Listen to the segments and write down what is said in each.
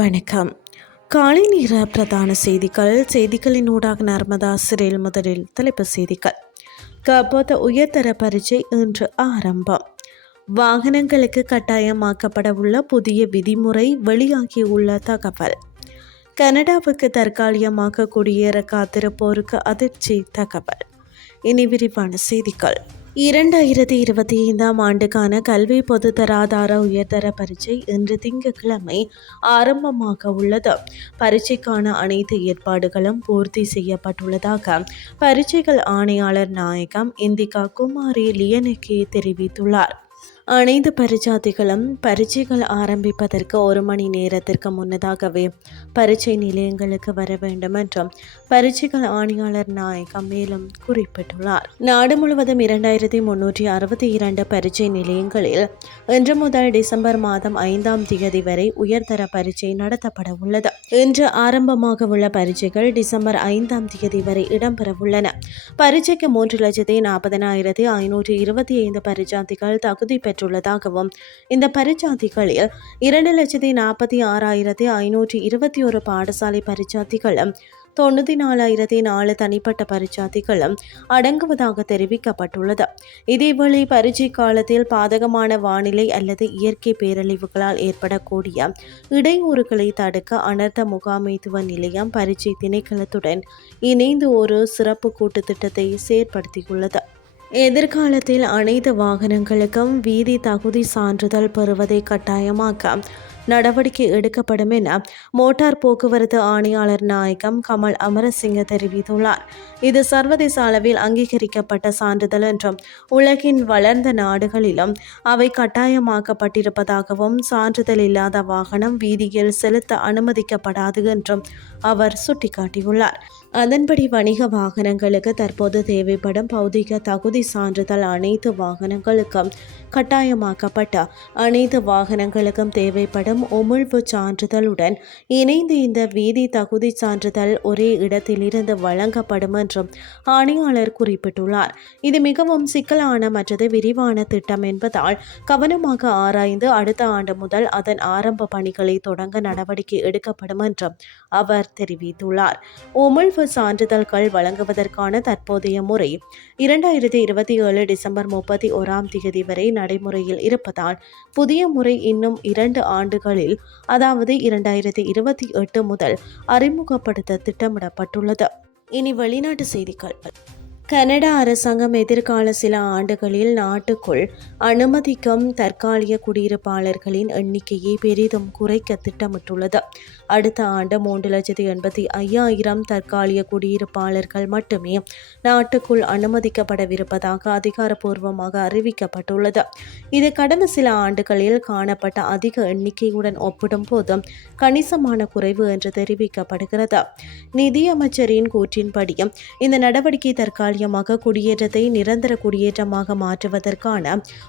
வணக்கம். காலை நேர பிரதான செய்திகள். செய்திகளின் ஊடாக நர்மதா சிறையில் முதலில் தலைப்பு செய்திகள். கபோத உயர்தர பரீட்சை இன்று ஆரம்பம். வாகனங்களுக்கு கட்டாயமாக்கப்பட உள்ள புதிய விதிமுறை வெளியாகியுள்ள தகவல். கனடாவுக்கு தற்காலிகமாக குடியேற காத்திருப்போருக்கு அதிர்ச்சி தகவல். இனி விரிவான செய்திகள். இரண்டாயிரத்தி இருபத்தி ஐந்தாம் ஆண்டுக்கான கல்வி பொதுத்தராதார உயர்தர பரீட்சை இன்று திங்கட்கிழமை ஆரம்பமாக உள்ளது. பரீட்சைக்கான அனைத்து ஏற்பாடுகளும் பூர்த்தி செய்யப்பட்டுள்ளதாக பரீட்சைகள் ஆணையாளர் நாயகம் இந்திகா குமாரி லியனகே தெரிவித்துள்ளார். அனைத்து பரிச்சாதிகளும் பரீட்சைகள் ஆரம்பிப்பதற்கு ஒரு மணி நேரத்திற்கு முன்னதாகவே பரீட்சை நிலையங்களுக்கு வர வேண்டும் என்றும் பரீட்சைகள் ஆணையாளர் நாயகம் மேலும் குறிப்பிட்டுள்ளார். நாடு முழுவதும் இரண்டாயிரத்தி முன்னூற்றி அறுபத்தி இரண்டு பரீட்சை நிலையங்களில் இன்று முதல் டிசம்பர் மாதம் ஐந்தாம் தேதி வரை உயர்தர பரீட்சை நடத்தப்பட உள்ளது. இன்று ஆரம்பமாக உள்ள பரீட்சைகள் டிசம்பர் ஐந்தாம் தேதி வரை இடம்பெறவுள்ளன பரீட்சைக்கு மூன்று லட்சத்தி நாற்பதனாயிரத்தி ஐநூற்றி இருபத்தி ஐந்து பரிச்சாதிகள் தகுதி பெற்றுள்ளதாகவும் இந்த பரிச்சாதிகளில் இரண்டு லட்சத்தி நாற்பத்தி ஆறாயிரத்தி ஐநூற்றி இருபத்தி இருபத்தி ஒரு பாடசாலை பரிச்சாதிகளும் தொண்ணூற்றி நாலாயிரத்தி நாலு தனிப்பட்ட பரிச்சாதிகளும் அடங்குவதாக தெரிவிக்கப்பட்டுள்ளது. இதேவேளை பரீட்சை காலத்தில் பாதகமான வானிலை அல்லது இயற்கை பேரழிவுகளால் ஏற்படக்கூடிய இடையூறுகளை தடுக்க அனர்த்த முகாமைத்துவ நிலையம் பரீட்சை திணைக்களத்துடன் இணைந்து ஒரு சிறப்பு கூட்டு திட்டத்தை செயற்படுத்தியுள்ளது. எதிர்காலத்தில் அனைத்து வாகனங்களுக்கும் வீதி தகுதி சான்றிதழ் பெறுவதை கட்டாயமாக்க நடவடிக்கை எடுக்கப்படும் என மோட்டார் போக்குவரத்து ஆணையாளர் நாயகம் கமல் அமரசிங்க தெரிவித்துள்ளார். இது சர்வதேச அளவில் அங்கீகரிக்கப்பட்ட சான்றிதழ் என்றும் உலகின் வளர்ந்த நாடுகளிலும் அவை கட்டாயமாக்கப்பட்டிருப்பதாகவும் சான்றிதழ் இல்லாத வாகனம் வீதியில் செலுத்த அனுமதிக்கப்படாது என்றும் அவர் சுட்டிக்காட்டியுள்ளார். அதன்படி வணிக வாகனங்களுக்கு தற்போது தேவைப்படும் பௌதிக தகுதி சான்றிதழ் அனைத்து வாகனங்களுக்கும் கட்டாயமாக்கப்பட்ட அனைத்து வாகனங்களுக்கும் தேவைப்படும் உமிழ்வு சான்றிதழுடன் இணைந்து இந்த வீதி தகுதி சான்றிதழ் ஒரே இடத்திலிருந்து வழங்கப்படும் என்றும் ஆணையாளர் குறிப்பிட்டுள்ளார். இது மிகவும் சிக்கலான மற்றது விரிவான திட்டம் என்பதால் கவனமாக ஆராய்ந்து அடுத்த ஆண்டு முதல் அதன் ஆரம்ப பணிகளை தொடங்க நடவடிக்கை எடுக்கப்படும் என்றும் அவர் தெரிவித்துள்ளார். உமிழ்வு சான்றிதழ்கள் வழங்குவதற்கான தற்போதைய முறை இரண்டாயிரத்தி இருபத்தி ஏழு டிசம்பர் முப்பத்தி ஓராம் தேதி வரை நடைமுறையில் இருப்பதால் புதிய முறை இன்னும் இரண்டு ஆண்டுகளில் அதாவது இரண்டாயிரத்தி இருபத்தி எட்டு முதல் அறிமுகப்படுத்த திட்டமிடப்பட்டுள்ளது. இனி வெளிநாட்டு செய்திகள். கனடா அரசாங்கம் எதிர்கால சில ஆண்டுகளில் நாட்டுக்குள் அனுமதிக்கும் தற்காலிக குடியிருப்பாளர்களின் எண்ணிக்கையை பெரிதும் குறைக்க திட்டமிட்டுள்ளது. அடுத்த ஆண்டு மூன்று லட்சத்தி எண்பத்தி ஐயாயிரம் தற்காலிக குடியிருப்பாளர்கள் மட்டுமே நாட்டுக்குள் அனுமதிக்கப்படவிருப்பதாக அதிகாரப்பூர்வமாக அறிவிக்கப்பட்டுள்ளது. இது கடந்த சில ஆண்டுகளில் காணப்பட்ட அதிக எண்ணிக்கையுடன் ஒப்பிடும் போதும் கணிசமான குறைவு என்று தெரிவிக்கப்படுகிறது. நிதியமைச்சரின் கூற்றின்படி இந்த நடவடிக்கை தற்காலிக தற்காலிகமாக குடியேற்றத்தை நிரந்தர குடியேற்றமாக மாற்றுவதற்கான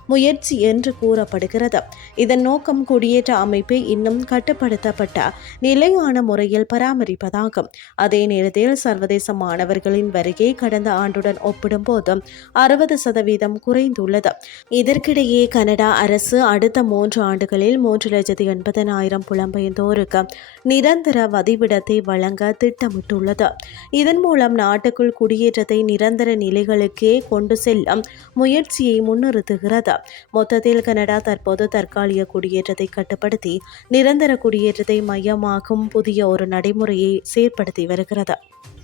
முயற்சி என்று கூறப்படுகிறது. இதன் நோக்கம் குடியேற்ற அமைப்பை இன்னும் கட்டுப்படுத்தப்பட்ட நிலையான முறையில் பராமரிப்பதாகும். அதே நேரத்தில் சர்வதேச மாணவர்களின் வருகை கடந்த ஆண்டுடன் ஒப்பிடும்போது அறுபது சதவீதம் குறைந்துள்ளது. இதற்கிடையே கனடா அரசு அடுத்த மூன்று ஆண்டுகளில் மூன்று லட்சத்தி எண்பதனாயிரம் புலம்பெயர்ந்தோருக்கு நிரந்தர வதிவிடத்தை வழங்க திட்டமிட்டுள்ளது. இதன் மூலம் நாட்டுக்குள் குடியேற்றத்தை நிரந்தர நிரந்தர நிலைகளுக்கே கொண்டு செல்லும் முயற்சியை முன்னிறுத்துகிறது. மொத்தத்தில் கனடா தற்போது தற்காலிக குடியேற்றத்தை கட்டுப்படுத்தி நிரந்தர குடியேற்றத்தை மையமாக்கும் புதிய ஒரு நடைமுறையை செயற்படுத்தி வருகிறது.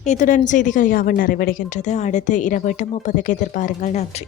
இத்துடன் செய்திகள் யாவும் நிறைவடைகின்றது. அடுத்து இரவு எட்டு முப்பதுக்கு எதிர்பாருங்கள். நன்றி.